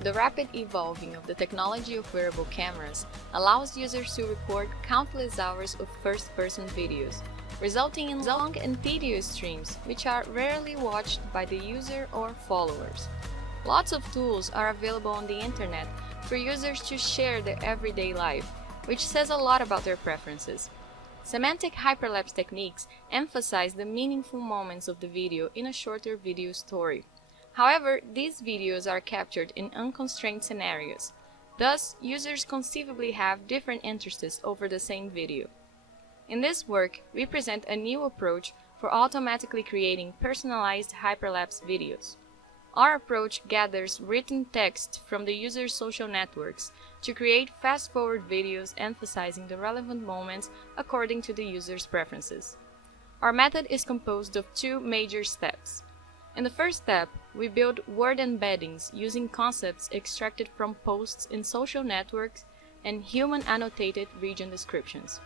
The rapid evolving of the technology of wearable cameras allows users to record countless hours of first-person videos, resulting in long and tedious streams which are rarely watched by the user or followers. Lots of tools are available on the internet for users to share their everyday life, which says a lot about their preferences. Semantic hyperlapse techniques emphasize the meaningful moments of the video in a shorter video story. However, these videos are captured in unconstrained scenarios. Thus, users conceivably have different interests over the same video. In this work, we present a new approach for automatically creating personalized hyperlapse videos. Our approach gathers written text from the user's social networks to create fast-forward videos emphasizing the relevant moments according to the user's preferences. Our method is composed of two major steps. In the first step, we build word embeddings using concepts extracted from posts in social networks and human-annotated region descriptions.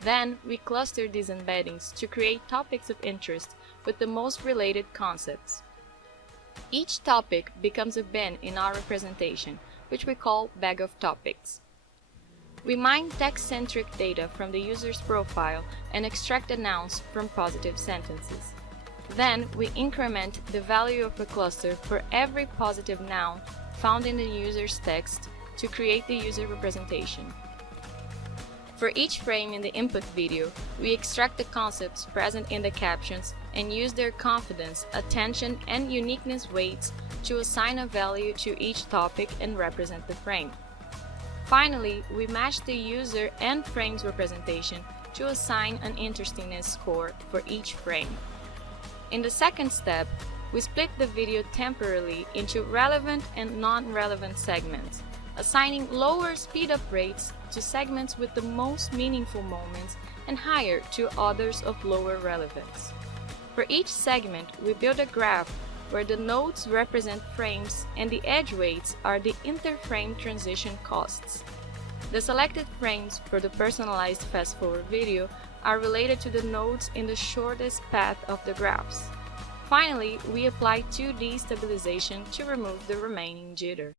Then, we cluster these embeddings to create topics of interest with the most related concepts. Each topic becomes a bin in our representation, which we call bag of topics. We mine text-centric data from the user's profile and extract the nouns from positive sentences. Then, we increment the value of a cluster for every positive noun found in the user's text to create the user representation. For each frame in the input video, we extract the concepts present in the captions and use their confidence, attention, and uniqueness weights to assign a value to each topic and represent the frame. Finally, we match the user and frame's representation to assign an interestingness score for each frame. In the second step, we split the video temporarily into relevant and non-relevant segments, assigning lower speed-up rates to segments with the most meaningful moments and higher to others of lower relevance. For each segment, we build a graph where the nodes represent frames and the edge weights are the inter-frame transition costs. The selected frames for the personalized fast-forward video are related to the nodes in the shortest path of the graphs. Finally, we apply 2D stabilization to remove the remaining jitter.